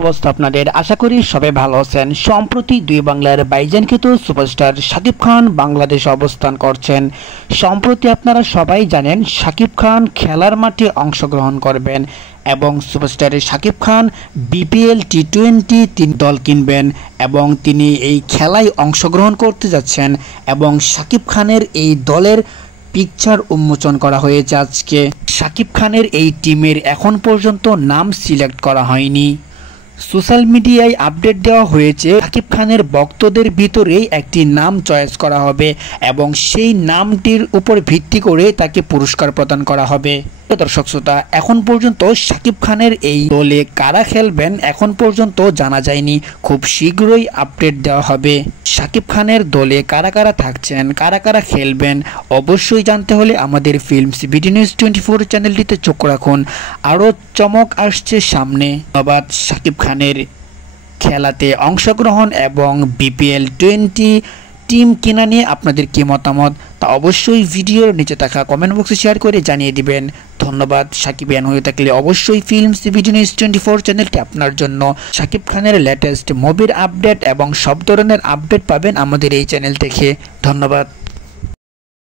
অবস্থা আপনাদের, আশা করি সবাই ভালো আছেন। সম্প্রতি দুই বাংলার ভাইজানকৃত সুপারস্টার শাকিব খান বাংলাদেশে অবস্থান করছেন। সম্প্রতি আপনারা সবাই জানেন শাকিব খান খেলার মাঠে অংশগ্রহণ করবেন এবং সুপারস্টার শাকিব খান বিপিএল টি-20 তিনি দল কিনবেন এবং তিনি এই খেলায় অংশগ্রহণ করতে যাচ্ছেন এবং শাকিব খানের এই দলের পিকচার উন্মোচন করা হয়েছে আজকে। শাকিব খানের এই টিমের এখন পর্যন্ত নাম সিলেক্ট করা হয়নি। সোশ্যাল মিডিয়ায় আপডেট দেওয়া হয়েছে শাকিব খানের ভক্তদের ভিতরেই একটি নাম চয়েস করা হবে এবং সেই নামটির উপর ভিত্তি করে তাকে পুরস্কার প্রদান করা হবে। দর্শক শ্রোতা, এখন পর্যন্ত শাকিব খানের এই দলে কারা খেলবেন এখন পর্যন্ত জানা যায়নি। খুব শীঘ্রই আপডেট দেওয়া হবে শাকিব খানের দলে কারা কারা থাকছেন, কারা কারা খেলবেন। অবশ্যই জানতে হলে আমাদের ফিল্মস বিডি নিউজ 24 চ্যানেলটিতে চোখ রাখুন। আরও চমক আসছে সামনে। ধন্যবাদ শাকিব খানের খেলাতে অংশগ্রহণ এবং বিপিএল 20 টিম কেনা নিয়ে আপনাদের কি মতামত তা অবশ্যই ভিডিওর নিচে থাকা কমেন্ট বক্সে শেয়ার করে জানিয়ে দিবেন। ধন্যবাদ। সাকিবিয়ান হয়ে থাকলে অবশ্যই ফিল্মস বিডি নিউজ 24 চ্যানেলটি আপনার জন্য। শাকিব খানের লেটেস্ট মুভির আপডেট এবং সব ধরনের আপডেট পাবেন আমাদের এই চ্যানেল থেকে। ধন্যবাদ।